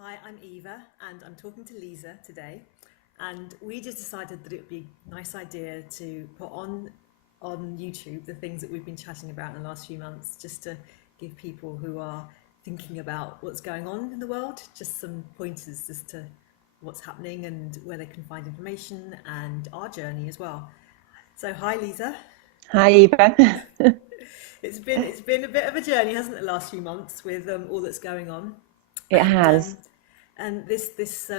Hi, I'm Eva, and I'm talking to Liza today. And we just decided that it would be a nice idea to put on YouTube the things that we've been chatting about in the last few months, just to give people who are thinking about what's going on in the world just some pointers as to what's happening and where they can find information and our journey as well. So, hi, Lisa. Hi, Eva. It's been a bit of a journey, hasn't it, the last few months with all that's going on, It and has. this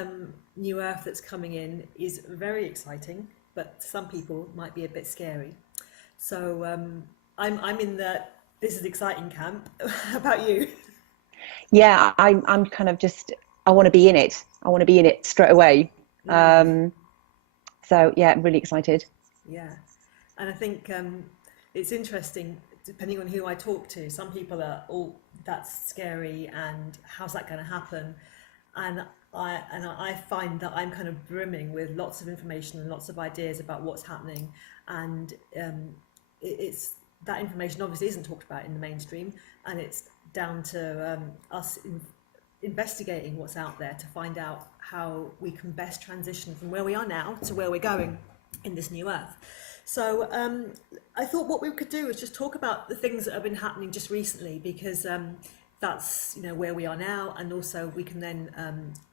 new Earth that's coming in is very exciting, but to some people might be a bit scary. So I'm in the this is exciting camp. How about you? Yeah, I'm kind of just, I want to be in it. I want to be in it straight away. Mm, So yeah, I'm really excited. yeah, and I think it's interesting depending on who I talk to. Some people are, "Oh, that's scary," and how's that going to happen? And I find that I'm kind of brimming with lots of information and lots of ideas about what's happening, and it's that information obviously isn't talked about in the mainstream, and it's down to investigating what's out there to find out how we can best transition from where we are now to where we're going in this new earth. So I thought what we could do is just talk about the things that have been happening just recently, because that's where we are now, and also we can then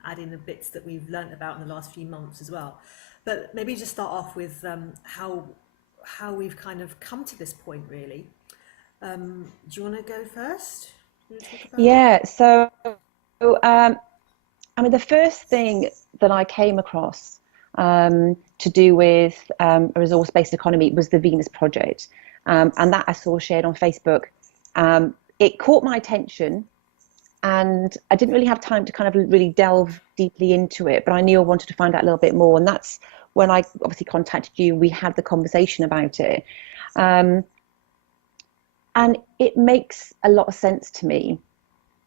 add in the bits that we've learnt about in the last few months as well. But maybe just start off with how we've kind of come to this point, really. Do you want to go first? You want to talk about? Yeah, so um, I mean, the first thing that I came across to do with a resource-based economy was the Venus Project, and that I saw shared on Facebook. It caught my attention, and I didn't really have time to kind of really delve deeply into it, but I knew I wanted to find out a little bit more, and that's when I obviously contacted you. We had the conversation about it, um, and it makes a lot of sense to me.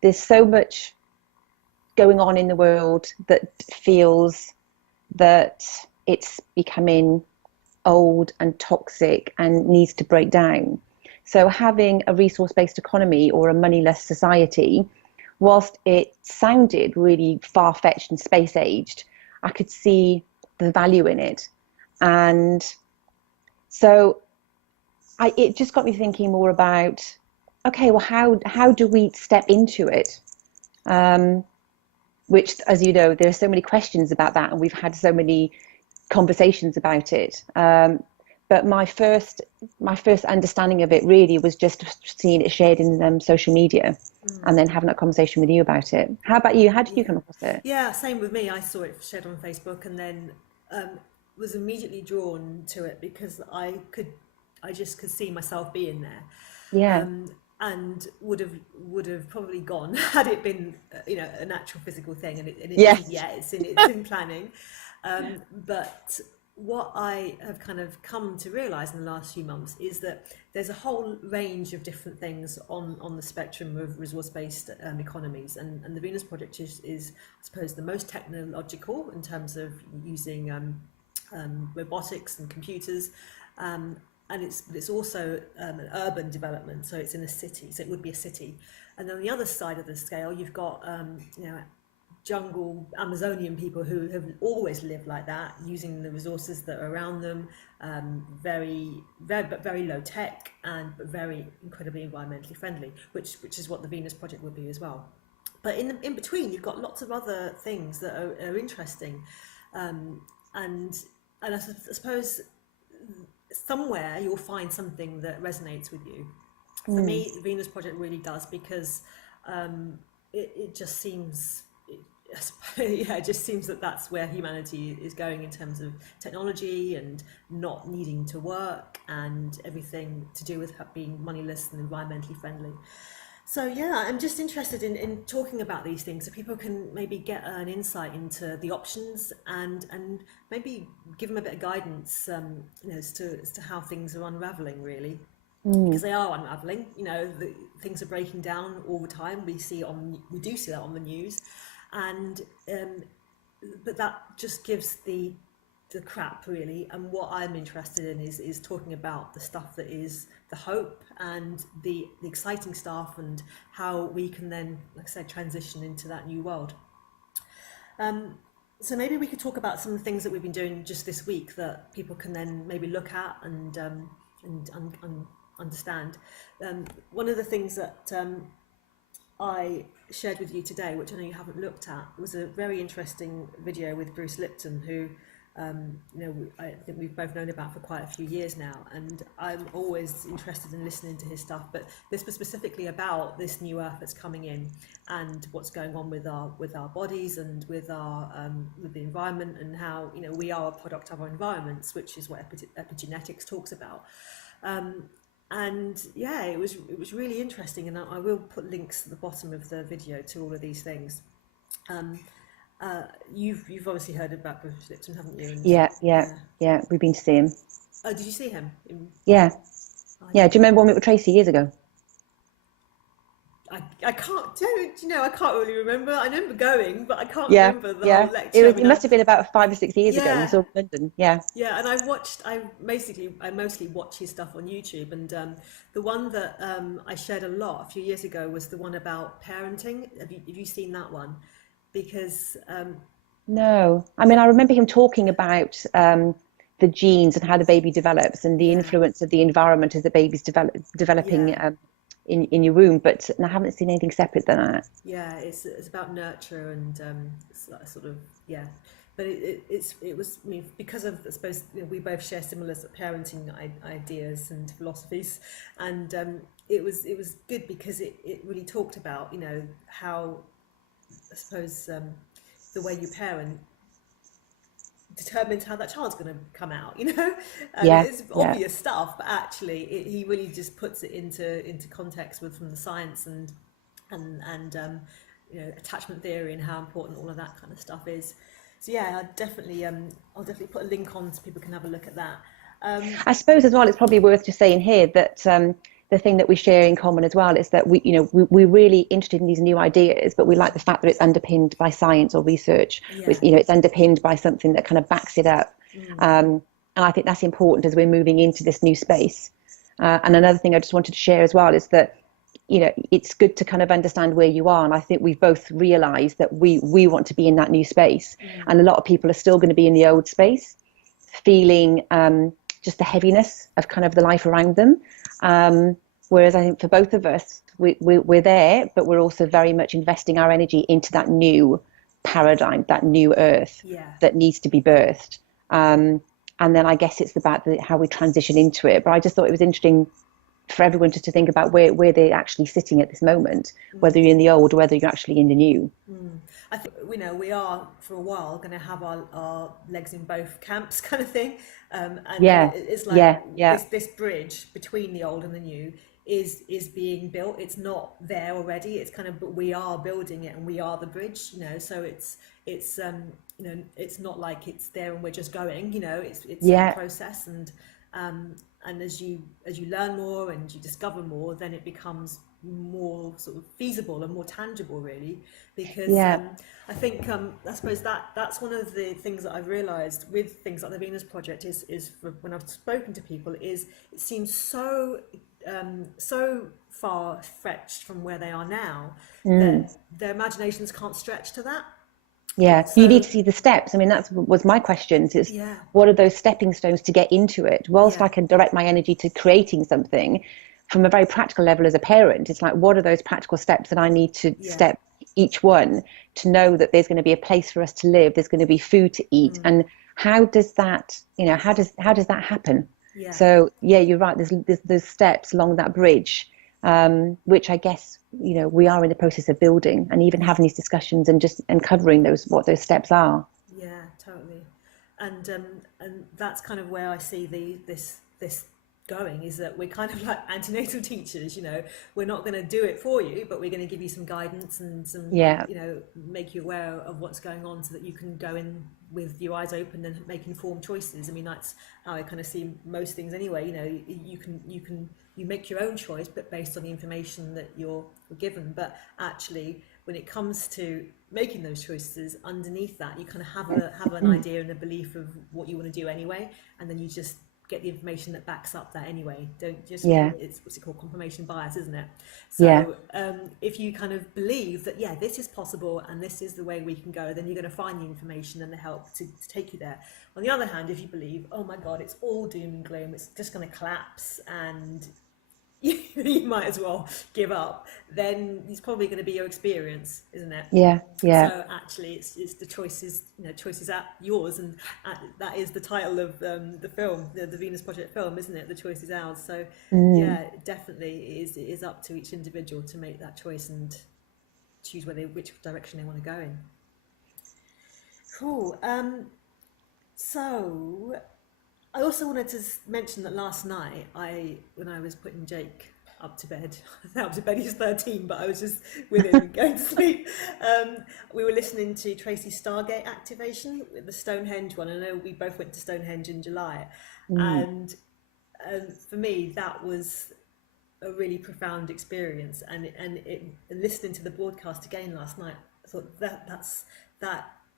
There's so much going on in the world that feels that it's becoming old and toxic and needs to break down. So having a resource-based economy or a moneyless society, whilst it sounded really far-fetched and space-aged, I could see the value in it. And so it just got me thinking more about, okay, well, how do we step into it? Um, which, as you know, there are so many questions about that, and we've had so many conversations about it. But my first understanding of it really was just seeing it shared in social media, and then having that conversation with you about it. How about you? How did you Yeah. come across it? Yeah, same with me. I saw it shared on Facebook, and then was immediately drawn to it because I just could see myself being there, Yeah. um, and would have probably gone had it been a natural physical thing, and it isn't Yes. yet. It's in planning, but what I have kind of come to realize in the last few months is that there's a whole range of different things on the spectrum of resource-based economies, and the Venus Project is, I suppose, the most technological in terms of using robotics and computers, um, and it's also an urban development, so it's in a city, so it would be a city. And on the other side of the scale, you've got jungle Amazonian people who have always lived like that, using the resources that are around them, very low tech and but very incredibly environmentally friendly, which is what the Venus Project would be as well. But in between, you've got lots of other things that are interesting, um, and I suppose somewhere you'll find something that resonates with you. For Mm. me, the Venus Project really does, because it just seems, I suppose, yeah, it just seems that that's where humanity is going in terms of technology and not needing to work and everything to do with being moneyless and environmentally friendly. So yeah, I'm just interested in talking about these things so people can maybe get an insight into the options, and maybe give them a bit of guidance, as to how things are unraveling, really, Mm. because they are unraveling. Things are breaking down all the time. We do see that on the news, and but that just gives the crap, really. And what I'm interested in is talking about the stuff that is the hope and the exciting stuff, and how we can then, like I said, transition into that new world. So maybe we could talk about some of the things that we've been doing just this week that people can then maybe look at and understand. One of the things that I shared with you today, which I know you haven't looked at, was a very interesting video with Bruce Lipton, who I think we've both known about for quite a few years now, and I'm always interested in listening to his stuff. But this was specifically about this new Earth that's coming in and what's going on with our bodies and with our with the environment, and how we are a product of our environments, which is what epigenetics talks about. And yeah, it was really interesting, and I will put links at the bottom of the video to all of these things. You've obviously heard about Bruce Lipton, haven't you? And, Yeah. We've been to see him. Oh, did you see him? Yeah. Do you remember when we were with Tracy years ago? I can't. Do you know? I can't really remember. I remember going, but I can't remember the whole lecture. It must have been about 5 or 6 years ago. We saw London. Yeah. Yeah, and I mostly watch his stuff on YouTube, and the one that I shared a lot a few years ago was the one about parenting. Have you seen that one? Because no, I mean, I remember him talking about the genes and how the baby develops and the influence of the environment as the baby's developing in your womb, but I haven't seen anything separate than that. Yeah, it's about nurture and sort of but it was, I mean, because of, I suppose, we both share similar sort of parenting ideas and philosophies, and it was good because it really talked about how, I suppose, the way you parent determines how that child's going to come out, it's obvious stuff, but actually he really just puts it into context from the science and attachment theory and how important all of that kind of stuff is. So yeah, I'll definitely put a link on so people can have a look at that. I suppose as well, it's probably worth just saying here that the thing that we share in common as well is that we're really interested in these new ideas, but we like the fact that it's underpinned by science or research. It's underpinned by something that kind of backs it up. And I think that's important as we're moving into this new space. And another thing I just wanted to share as well is that it's good to kind of understand where you are. And I think we've both realized that we want to be in that new space. And a lot of people are still going to be in the old space, feeling just the heaviness of kind of the life around them. Whereas I think for both of us, we're there, but we're also very much investing our energy into that new paradigm, that new Earth that needs to be birthed. And then I guess it's about how we transition into it. But I just thought it was interesting for everyone just to think about where they're actually sitting at this moment, whether you're in the old or whether you're actually in the new. I think we are for a while going to have our legs in both camps, kind of thing. And it's like this bridge between the old and the new is being built. It's not there already. It's kind of, but we are building it and we are the bridge. So it's it's not like it's there and we're just going. It's a process, and as you learn more and you discover more, then it becomes more sort of feasible and more tangible, really, because I think I suppose that's one of the things that I've realized with things like the Venus Project is when I've spoken to people, is it seems so far fetched from where they are now that their imaginations can't stretch to that. So, you need to see the steps. I mean, that was my questions. Is what are those stepping stones to get into it? Whilst I can direct my energy to creating something, from a very practical level as a parent, it's like, what are those practical steps that I need to step each one to know that there's going to be a place for us to live, there's going to be food to eat, and how does that, how does that happen? So you're right. There's steps along that bridge, which I guess we are in the process of building, and even having these discussions and just uncovering what those steps are. Yeah, totally. And that's kind of where I see this going, is that we're kind of like antenatal teachers. We're not going to do it for you, but we're going to give you some guidance and some make you aware of what's going on, so that you can go in with your eyes open and make informed choices. I mean, that's how I kind of see most things anyway. You make your own choice, but based on the information that you're given. But actually, when it comes to making those choices, underneath that you kind of have an idea and a belief of what you want to do anyway, and then you just get the information that backs up that anyway. Don't just, Yeah. it's what's it called, confirmation bias, isn't it? Yeah. So if you kind of believe that, yeah, this is possible and this is the way we can go, then you're going to find the information and the help to take you there. On the other hand, if you believe, oh my God, it's all doom and gloom, it's just going to collapse and you might as well give up, then it's probably going to be your experience, isn't it? Yeah. Yeah. So actually, it's the choices, choices at yours, and that is the title of the film, the Venus Project film, isn't it? The choice is ours. So yeah, definitely it is up to each individual to make that choice and choose which direction they want to go in. Cool. So I also wanted to mention that last night, when I was putting Jake up to bed, up to bed, he's 13, but I was just with him going to sleep. We were listening to Tracy's Stargate activation, the Stonehenge one. I know we both went to Stonehenge in July, and for me that was a really profound experience. And listening to the broadcast again last night, I thought that's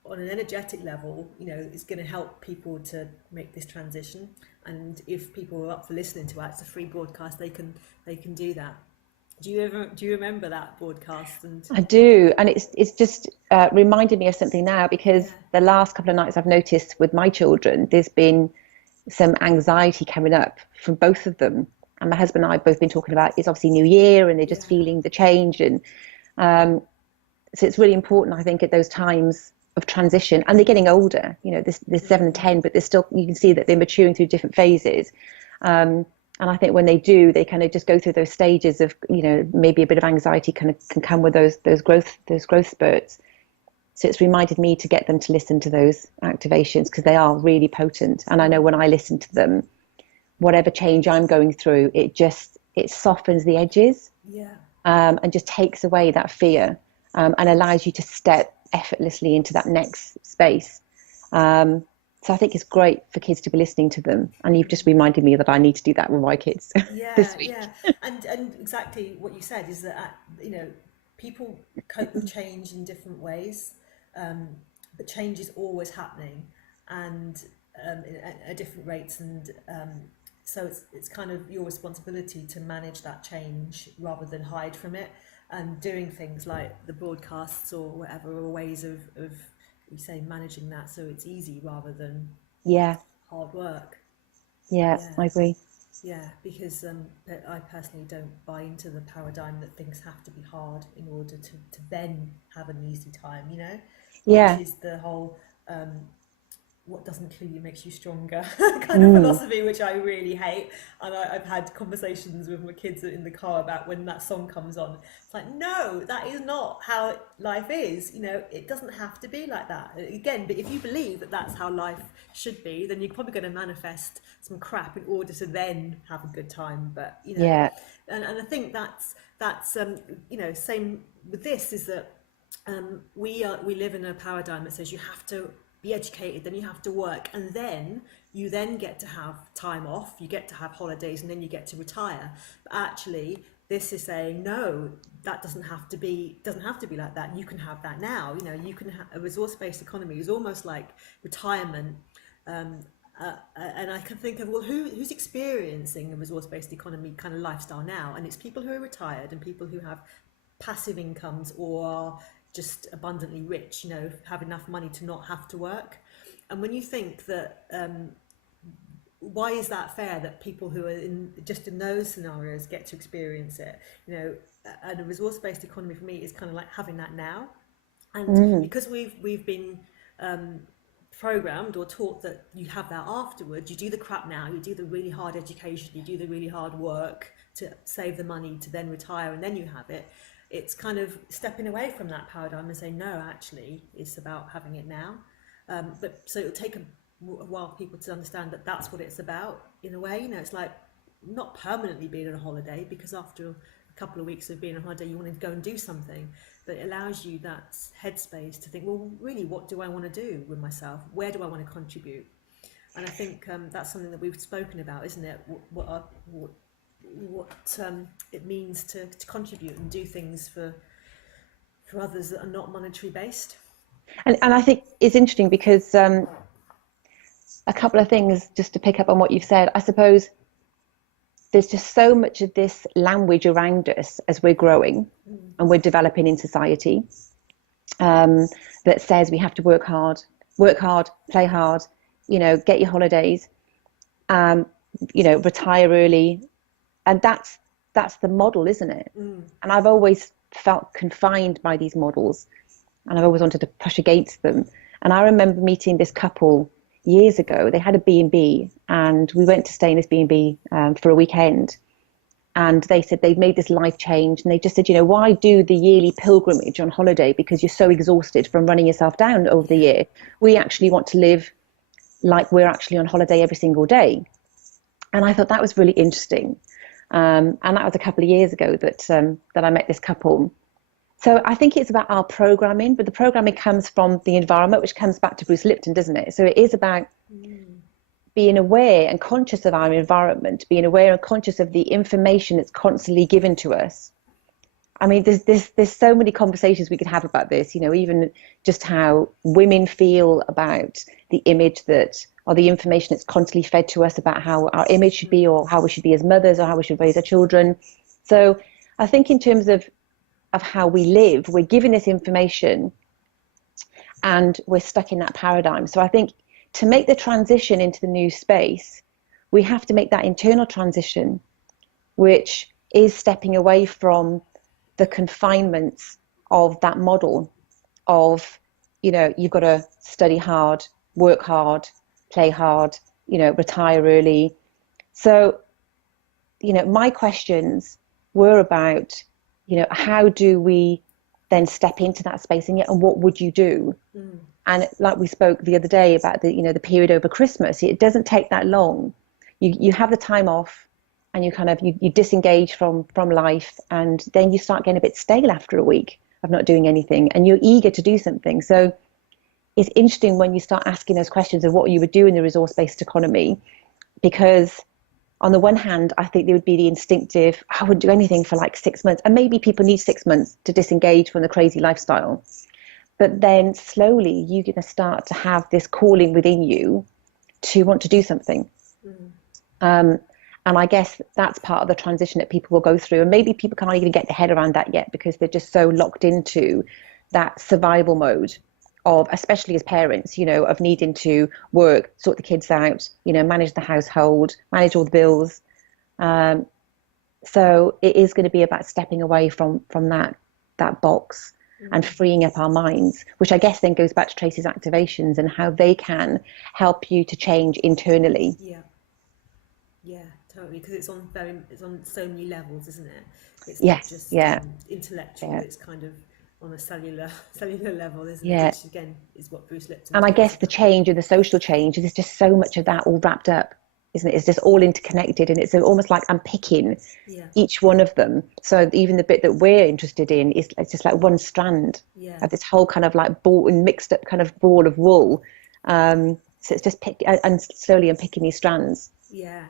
on an energetic level, is going to help people to make this transition. And if people are up for listening to it, it's a free broadcast. They can do that. Do you remember that broadcast? And I do, and it's just reminded me of something now, because the last couple of nights I've noticed with my children, there's been some anxiety coming up from both of them. And my husband and I have both been talking about, it's obviously New Year, and they're just feeling the change, and so it's really important, I think, at those times of transition. And they're getting older, they're 7 and 10, but they're still, you can see that they're maturing through different phases. And I think when they do, they kind of just go through those stages of, maybe a bit of anxiety can come with those growth spurts. So it's reminded me to get them to listen to those activations, because they are really potent. And I know when I listen to them, whatever change I'm going through, it softens the edges, and just takes away that fear, and allows you to step effortlessly into that next space. So I think it's great for kids to be listening to them, and you've just reminded me that I need to do that with my kids this week. And exactly what you said is that people cope with change in different ways, but change is always happening, and at different rates, and so it's kind of your responsibility to manage that change rather than hide from it. And doing things like the broadcasts or whatever, or ways of you say managing that so it's easy rather than hard work. I agree. Because I personally don't buy into the paradigm that things have to be hard in order to then have an easy time, which is the whole what doesn't kill you makes you stronger kind of philosophy, which I really hate. And I've had conversations with my kids in the car about when that song comes on. It's like, no, that is not how life is. It doesn't have to be like that. Again, but if you believe that that's how life should be, then you're probably going to manifest some crap in order to then have a good time. But and I think that's same with this, is that we live in a paradigm that says you have to be educated, then you have to work, and then you get to have time off, you get to have holidays, and then you get to retire. But actually, this is saying, no, that doesn't have to be like that. You can have that now. You can have a resource-based economy is almost like retirement. And I can think of, well, who's experiencing a resource-based economy kind of lifestyle now? And it's people who are retired and people who have passive incomes or are just abundantly rich, have enough money to not have to work. And when you think that, why is that fair that people who are in those scenarios get to experience it? And a resource-based economy for me is kind of like having that now. And because we've been programmed or taught that you have that afterwards, you do the crap now, you do the really hard education, you do the really hard work to save the money to then retire, and then you have it. It's kind of stepping away from that paradigm and saying, no, actually, it's about having it now. But so it'll take a while for people to understand that that's what it's about, in a way. It's like not permanently being on a holiday, because after a couple of weeks of being on holiday, you want to go and do something. But it allows you that headspace to think, well, really, what do I want to do with myself? Where do I want to contribute? And I think that's something that we've spoken about, isn't it? What it means to contribute and do things for others that are not monetary based. And I think it's interesting because a couple of things just to pick up on what you've said. I suppose there's just so much of this language around us as we're growing and we're developing in society, that says we have to work hard, play hard, get your holidays, retire early. And that's the model, isn't it? And I've always felt confined by these models, and I've always wanted to push against them. And I remember meeting this couple years ago. They had a B&B, and we went to stay in this B&B for a weekend. And they said they'd made this life change, and they just said, why do the yearly pilgrimage on holiday? Because you're so exhausted from running yourself down over the year. We actually want to live like we're actually on holiday every single day. And I thought that was really interesting. And that was a couple of years ago that I met this couple. So I think it's about our programming, but the programming comes from the environment, which comes back to Bruce Lipton, doesn't it? So it is about being aware and conscious of our environment, being aware and conscious of the information that's constantly given to us. I mean, there's so many conversations we could have about this, even just how women feel about the image that, or the information that's constantly fed to us about how our image should be, or how we should be as mothers, or how we should raise our children. So I think in terms of how we live, we're given this information and we're stuck in that paradigm. So I think to make the transition into the new space, we have to make that internal transition, which is stepping away from the confinements of that model of, you've got to study hard, work hard, play hard, retire early. So, my questions were about, how do we then step into that space, and what would you do? And like we spoke the other day about the period over Christmas, it doesn't take that long. You have the time off, and you disengage from life, and then you start getting a bit stale after a week of not doing anything, and you're eager to do something. So it's interesting when you start asking those questions of what you would do in the resource-based economy, because on the one hand, I think there would be the instinctive, I wouldn't do anything for like 6 months. And maybe people need 6 months to disengage from the crazy lifestyle. But then slowly you're going to start to have this calling within you to want to do something. And I guess that's part of the transition that people will go through. And maybe people can't even get their head around that yet, because they're just so locked into that survival mode of, especially as parents, of needing to work, sort the kids out, manage the household, manage all the bills. So it is going to be about stepping away from that box and freeing up our minds, which I guess then goes back to Tracy's activations and how they can help you to change internally. Yeah, totally. Because it's on so many levels, isn't it? It's not just intellectual. It's kind of on a cellular level, isn't it? Which again is what Bruce Lipton. And I guess the change and the social change, there's just so much of that all wrapped up, isn't it? It's just all interconnected, and it's almost like unpicking each one of them. So even the bit that we're interested in is just like one strand of this whole kind of like ball and mixed up kind of ball of wool. So it's just slowly unpicking these strands. Yeah,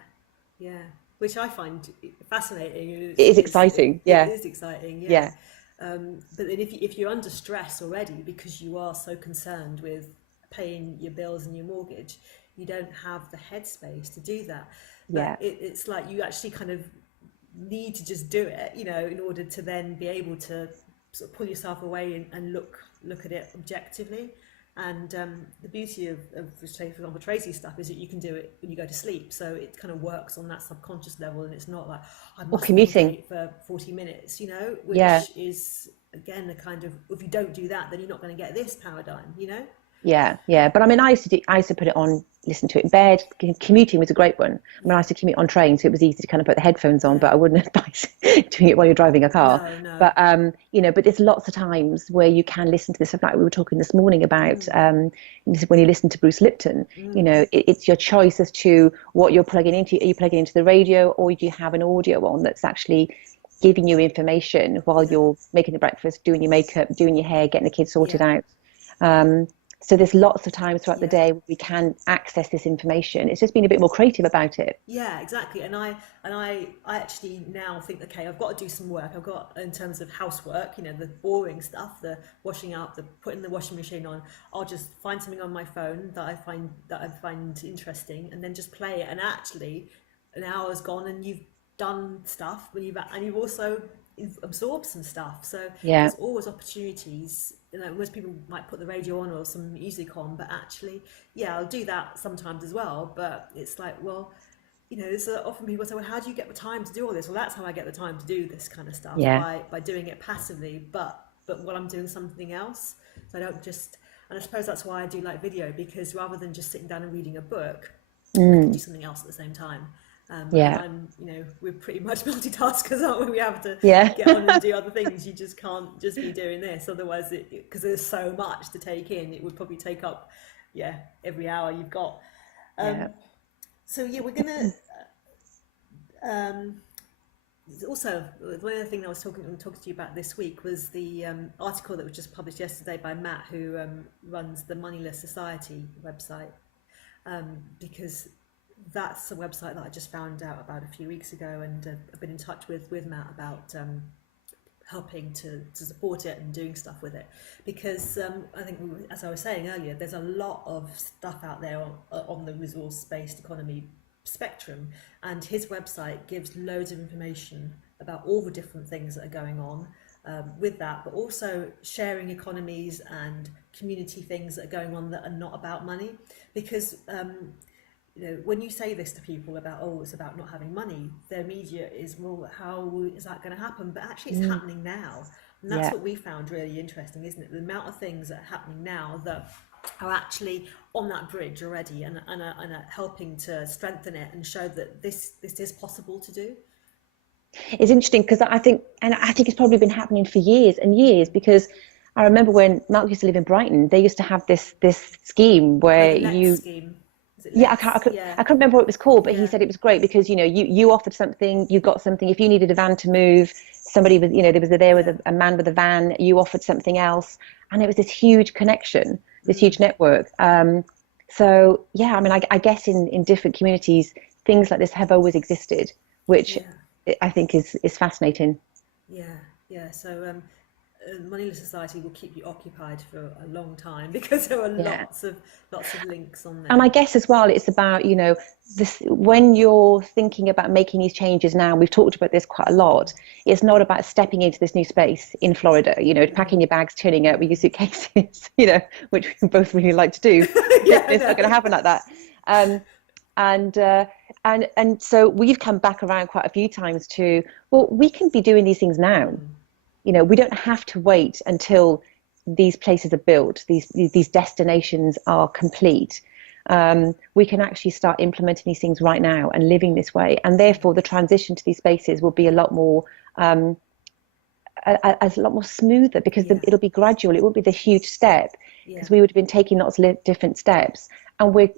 which I find fascinating. It is exciting. It is exciting. Yeah. But then if you're under stress already because you are so concerned with paying your bills and your mortgage, you don't have the headspace to do that. But it's like you actually kind of need to just do it, in order to then be able to sort of pull yourself away and look at it objectively. And the beauty of say, for example, Tracy stuff is that you can do it when you go to sleep, so it kind of works on that subconscious level, and it's not like I must meditate for 40 minutes, which is again a kind of, if you don't do that, then you're not going to get this paradigm, But I mean, I used to put it on, listen to it in bed. Commuting was a great one. I mean, I used to commute on train, so it was easy to kind of put the headphones on, but I wouldn't advise doing it while you're driving a car. No. But but there's lots of times where you can listen to this. Like we were talking this morning about when you listen to Bruce Lipton, it's your choice as to what you're plugging into. Are you plugging into the radio, or do you have an audio on that's actually giving you information while you're making the breakfast, doing your makeup, doing your hair, getting the kids sorted out? So there's lots of times throughout the Yeah. day where we can access this information. It's just being a bit more creative about it. Yeah, exactly. And I actually now think, okay, I've got to do some work. I've got, in terms of housework, the boring stuff, the washing up, the putting the washing machine on. I'll just find something on my phone that I find interesting, and then just play it. And actually, an hour's gone, and you've done stuff, but you've also absorbed some stuff. So Yeah, there's always opportunities. Most people might put the radio on or some music on, but actually, yeah, I'll do that sometimes as well. But it's like, well, there's often people say, well, how do you get the time to do all this? Well, that's how I get the time to do this kind of stuff, yeah, by doing it passively, but while I'm doing something else. So I don't just, and I suppose that's why I do like video, because rather than just sitting down and reading a book, I can do something else at the same time. And yeah, we're pretty much multitaskers, aren't we? We have to yeah, get on and do other things. You just can't just be doing this. Otherwise, because there's so much to take in, it would probably take up, yeah, every hour you've got. yeah. Um, so yeah, we're gonna, um, also, one other thing I was talking to you about this week was the article that was just published yesterday by Matt, who runs the Moneyless Society website, because that's a website that I just found out about a few weeks ago, and I've been in touch with Matt about helping to support it and doing stuff with it, because I think, as I was saying earlier, there's a lot of stuff out there on the resource-based economy spectrum, and his website gives loads of information about all the different things that are going on with that, but also sharing economies and community things that are going on that are not about money, because when you say this to people about, oh, it's about not having money, their immediate is, well, how is that going to happen? But actually it's happening now, and that's Yeah. what we found really interesting, isn't it? The amount of things that are happening now that are actually on that bridge already, and are helping to strengthen it and show that this is possible to do. It's interesting because I think it's probably been happening for years and years, because I remember when Mark used to live in Brighton, they used to have this scheme Oh, where the Let's you, scheme. Is it yeah, Let's? Yeah, I can't remember what it was called, but he yeah, said it was great because, you offered something, you got something. If you needed a van to move, somebody was, there was yeah. a man with a van, you offered something else. And it was this huge connection, this Mm, huge network. So yeah, I mean, I guess in different communities, things like this have always existed, which yeah. I think is fascinating. Yeah, yeah. So Moneyless Society will keep you occupied for a long time because there are Yeah. lots of links on And I there. guess as well, it's about, this, when you're thinking about making these changes now, we've talked about this quite a lot. It's not about stepping into this new space in Florida, packing your bags, turning up with your suitcases, which we both really like to do. Yeah, I It's not going to know. happen like that. Um, and so we've come back around quite a few times to, well, we can be doing these things now. We don't have to wait until these places are built, these destinations are complete. We can actually start implementing these things right now and living this way, and therefore the transition to these spaces will be a lot more a lot more smoother, because Yeah, it'll be gradual. It won't be the huge step, yeah, because we would have been taking lots of different steps, and we're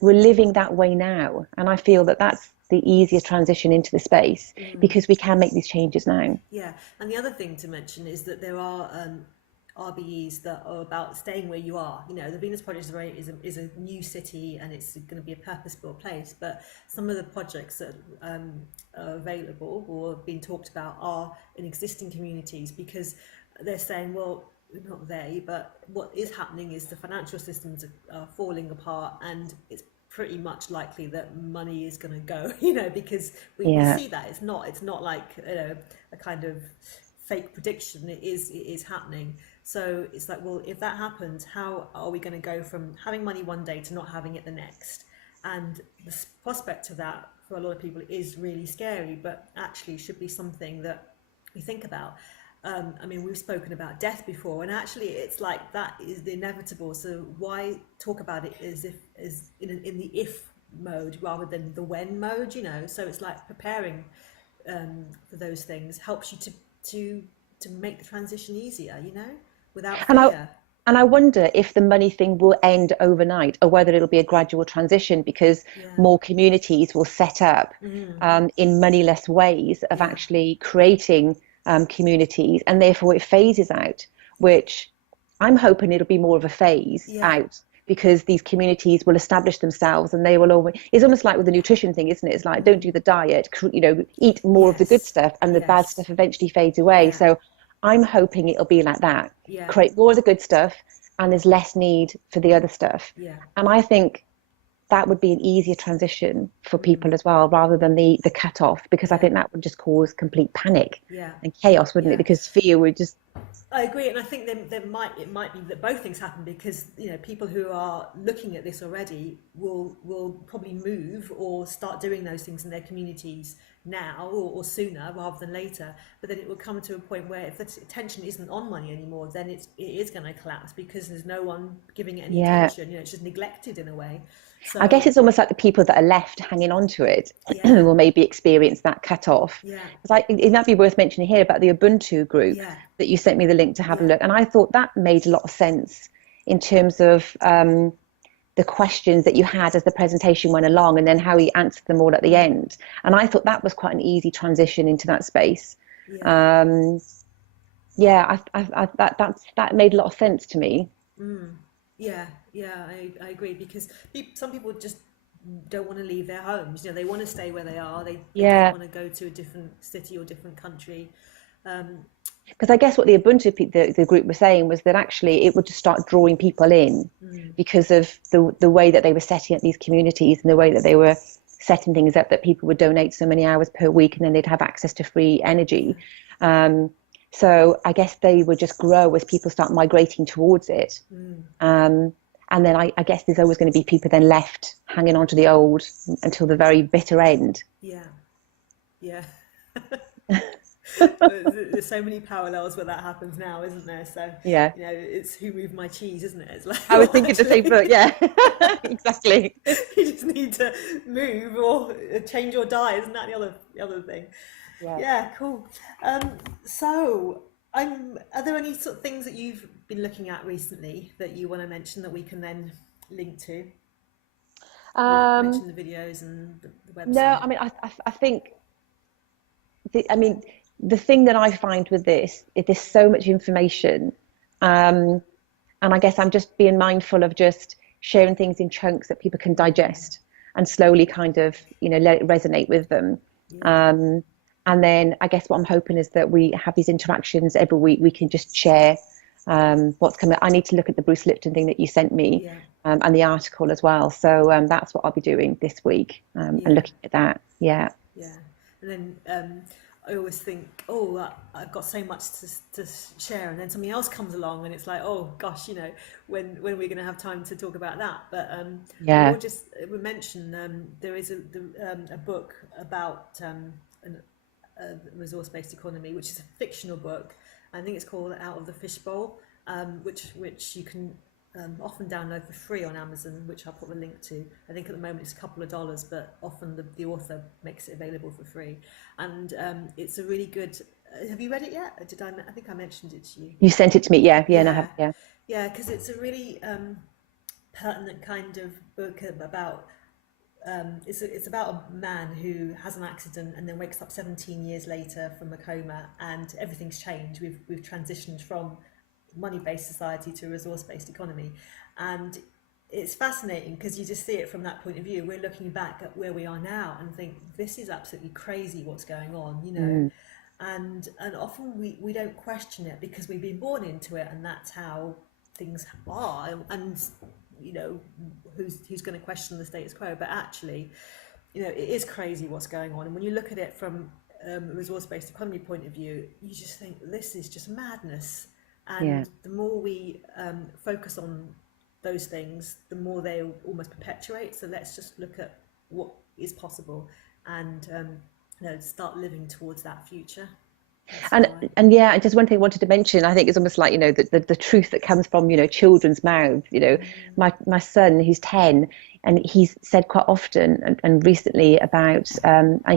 living that way now. And I feel that that's the easiest transition into the space, because we can make these changes now. yeah. And the other thing to mention is that there are RBEs that are about staying where you are. The Venus Project is a new city, and it's going to be a purpose-built place. But some of the projects that are available or being talked about are in existing communities, because they're saying, well, not they, but what is happening is the financial systems are falling apart, and it's pretty much likely that money is going to go, because we Yeah. see that it's not like a kind of fake prediction. It is happening. So it's like, well, if that happens, how are we going to go from having money one day to not having it the next? And the prospect of that for a lot of people is really scary, but actually should be something that we think about. I mean, we've spoken about death before, and actually, it's like that is the inevitable. So why talk about it as in the if mode rather than the when mode? So it's like preparing for those things helps you to make the transition easier. Without And I fear. and I wonder if the money thing will end overnight, or whether it'll be a gradual transition, because Yeah, more communities will set up in moneyless ways of yeah, actually creating communities, and therefore it phases out, which I'm hoping it'll be more of a phase out, because these communities will establish themselves, and they will always, it's almost like with the nutrition thing, isn't it? It's like, don't do the diet, eat more of the good stuff, and the bad stuff eventually fades away. So I'm hoping it'll be like that. Create more of the good stuff, and there's less need for the other stuff. And I think that would be an easier transition for people as well, rather than the cut off, because I think that would just cause complete panic and chaos, wouldn't it? Because fear would just... I agree, and I think it might be that both things happen, because people who are looking at this already will probably move or start doing those things in their communities now or sooner rather than later. But then it will come to a point where if the attention isn't on money anymore, then it is going to collapse, because there's no one giving it any attention. It's just neglected in a way. So, I guess it's almost like the people that are left hanging on to it will maybe experience that cut off. It might be worth mentioning here about the Ubuntu group that you sent me the link to have a look. And I thought that made a lot of sense in terms of the questions that you had as the presentation went along, and then how he answered them all at the end. And I thought that was quite an easy transition into that space. That made a lot of sense to me. I agree, because some people just don't want to leave their homes. They want to stay where they are. They don't want to go to a different city or different country. Because I guess what the Ubuntu the group was saying was that actually it would just start drawing people in because of the way that they were setting up these communities, and the way that they were setting things up, that people would donate so many hours per week, and then they'd have access to free energy. So I guess they would just grow as people start migrating towards it. And then I guess there's always going to be people then left hanging on to the old until the very bitter end. There's so many parallels where that happens now, isn't there? So it's Who Moved My Cheese, isn't it? It's like, I was thinking the same book. Exactly. You just need to move or change or die, isn't that the other thing? Cool. So are there any sort of things that you've been looking at recently that you want to mention that we can then link to? Mention the videos and the website. No, I mean, I think the thing that I find with this is there's so much information, and I guess I'm just being mindful of just sharing things in chunks that people can digest and slowly kind of let it resonate with them. And then I guess what I'm hoping is that we have these interactions every week. We can just share what's coming. I need to look at the Bruce Lipton thing that you sent me, and the article as well. So that's what I'll be doing this week, and looking at that. And then I always think, I've got so much to share, and then something else comes along, and it's like, oh gosh, when we're going to have time to talk about that. But we mentioned there is a book about a resource-based economy, which is a fictional book. I think it's called Out of the Fishbowl, which you can often download for free on Amazon, which I'll put the link to. I think at the moment it's a couple of dollars, but often the author makes it available for free. And it's a really good... have you read it yet? I think I mentioned it to you. You sent it to me, and I have, because it's a really pertinent kind of book about... it's about a man who has an accident and then wakes up 17 years later from a coma, and everything's changed. We've transitioned from money-based society to a resource-based economy, and it's fascinating because you just see it from that point of view. We're looking back at where we are now and think, this is absolutely crazy what's going on, and often we don't question it because we've been born into it, and that's how things are, and who's going to question the status quo? But actually, it is crazy what's going on. And when you look at it from a resource-based economy point of view, you just think this is just madness. And the more we focus on those things, the more they almost perpetuate. So let's just look at what is possible and start living towards that future. And just one thing I wanted to mention, I think it's almost like the truth that comes from children's mouths. My son, who's 10, and he's said quite often and recently about and I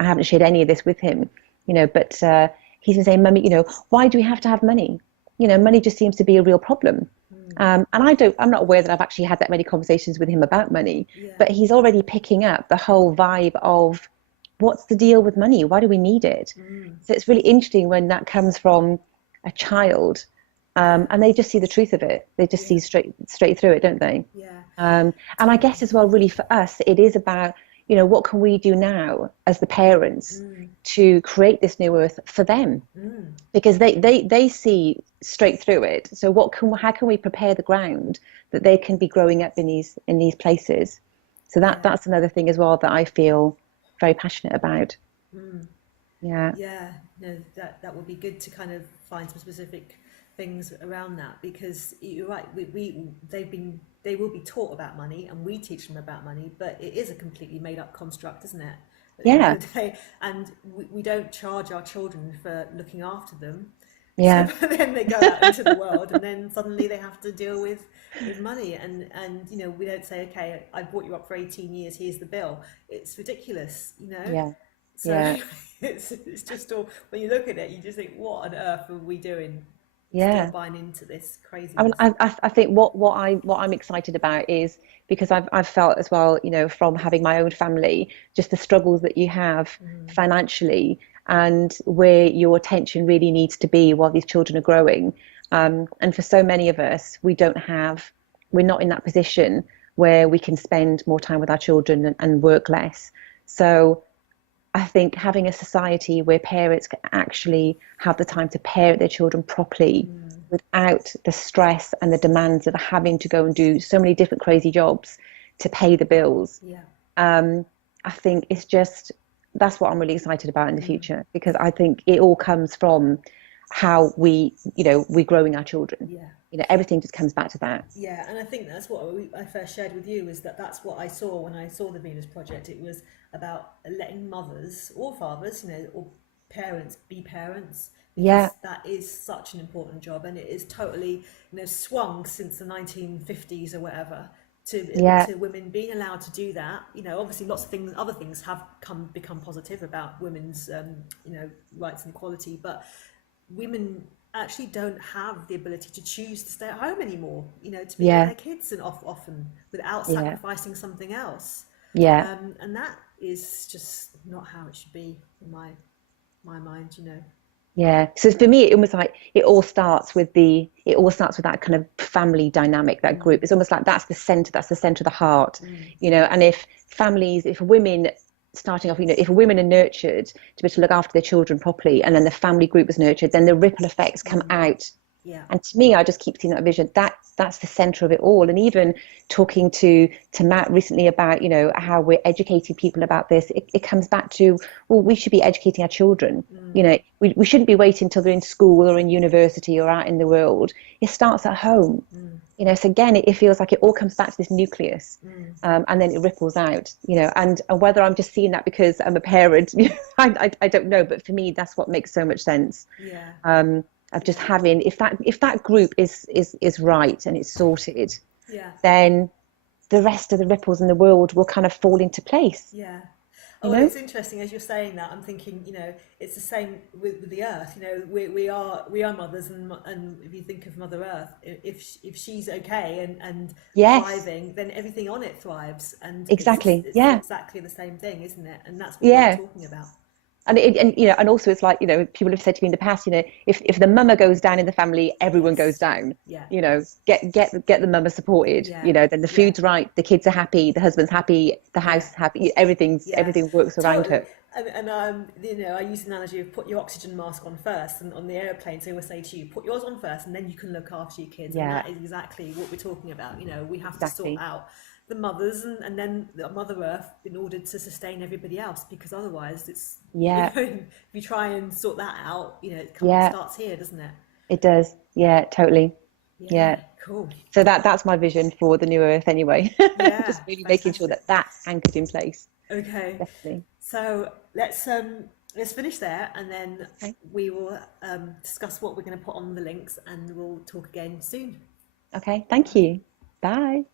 haven't shared any of this with him, but he's been saying, Mummy, why do we have to have money? Money just seems to be a real problem. And I'm not aware that I've actually had that many conversations with him about money, but he's already picking up the whole vibe of, what's the deal with money? Why do we need it? So it's really interesting when that comes from a child, And they just see the truth of it. They just see straight through it, don't they? Yeah. And I guess as well, really for us, it is about, what can we do now as the parents to create this new earth for them? Because they see straight through it. So how can we prepare the ground that they can be growing up in these places? So that's another thing as well that I feel very passionate about. Yeah. Yeah, no, that would be good to kind of find some specific things around that, because you're right. They will be taught about money, and we teach them about money, but it is a completely made up construct, isn't it? At the end Yeah. of the day, and we don't charge our children for looking after them. So Yeah. then they go out into the world, and then suddenly they have to deal with money, and we don't say, okay, I brought you up for 18 years, here's the bill. It's ridiculous, Yeah. So Yeah. it's just all, when you look at it, you just think, what on earth are we doing? Still Yeah. buying into this I mean, craziness. I think what I'm excited about is because I've felt as well, from having my own family, just the struggles that you have financially and where your attention really needs to be while these children are growing. And for so many of us, we're not in that position where we can spend more time with our children and work less. So I think having a society where parents can actually have the time to parent their children properly without the stress and the demands of having to go and do so many different crazy jobs to pay the bills. Yeah. I think that's what I'm really excited about in the future, because I think it all comes from how we're growing our children. Yeah. Everything just comes back to that. Yeah, and I think that's what I first shared with you, is that's what I saw when I saw the Venus Project. It was about letting mothers or fathers, or parents be parents, Yeah. because that is such an important job, and it is totally, swung since the 1950s or whatever Yeah. to women being allowed to do that. Obviously lots of other things have become positive about women's, rights and equality, but women actually don't have the ability to choose to stay at home anymore, to be with Yeah. their kids, and often without Yeah. sacrificing something else. Yeah. And that is just not how it should be in my mind. Yeah. So for me, it almost like it all starts with that kind of family dynamic, that group. It's almost like that's the center of the heart, and if women starting off, if women are nurtured to be able to look after their children properly, and then the family group is nurtured, then the ripple effects come out. Yeah. And to me, I just keep seeing that vision. That's the center of it all. And even talking to Matt recently about, how we're educating people about this, it comes back to, well, we should be educating our children. We shouldn't be waiting until they're in school or in university or out in the world. It starts at home. So again, it feels like it all comes back to this nucleus, and then it ripples out. And whether I'm just seeing that because I'm a parent, I don't know. But for me, that's what makes so much sense. Yeah. Of just having, if that group is right and it's sorted, Yeah. then the rest of the ripples in the world will kind of fall into place. Yeah. Oh, well, it's interesting as you're saying that. I'm thinking, it's the same with the Earth. We are mothers, and if you think of Mother Earth, if she's okay and Yes. thriving, then everything on it thrives. And Exactly. it's Yeah. exactly the same thing, isn't it? And that's what we're talking about. And also it's like, people have said to me in the past, if the mama goes down in the family, everyone goes down. Yeah. Get the mama supported. Yeah. Then the food's right, the kids are happy, the husband's happy, the house is happy, everything works around her. And I use the analogy of put your oxygen mask on first, and on the airplanes they always say to you, put yours on first, and then you can look after your kids. And that is exactly what we're talking about. We have to sort out the mothers and then the Mother Earth in order to sustain everybody else, because otherwise it's if you try and sort that out, it starts here, doesn't it? It does. Yeah, totally. Yeah. Cool. So that's my vision for the new Earth anyway. Yeah. Just really making sure that that's anchored in place. Okay. Definitely. So let's finish there, and then we will discuss what we're going to put on the links, and we'll talk again soon. Okay. Thank you. Bye.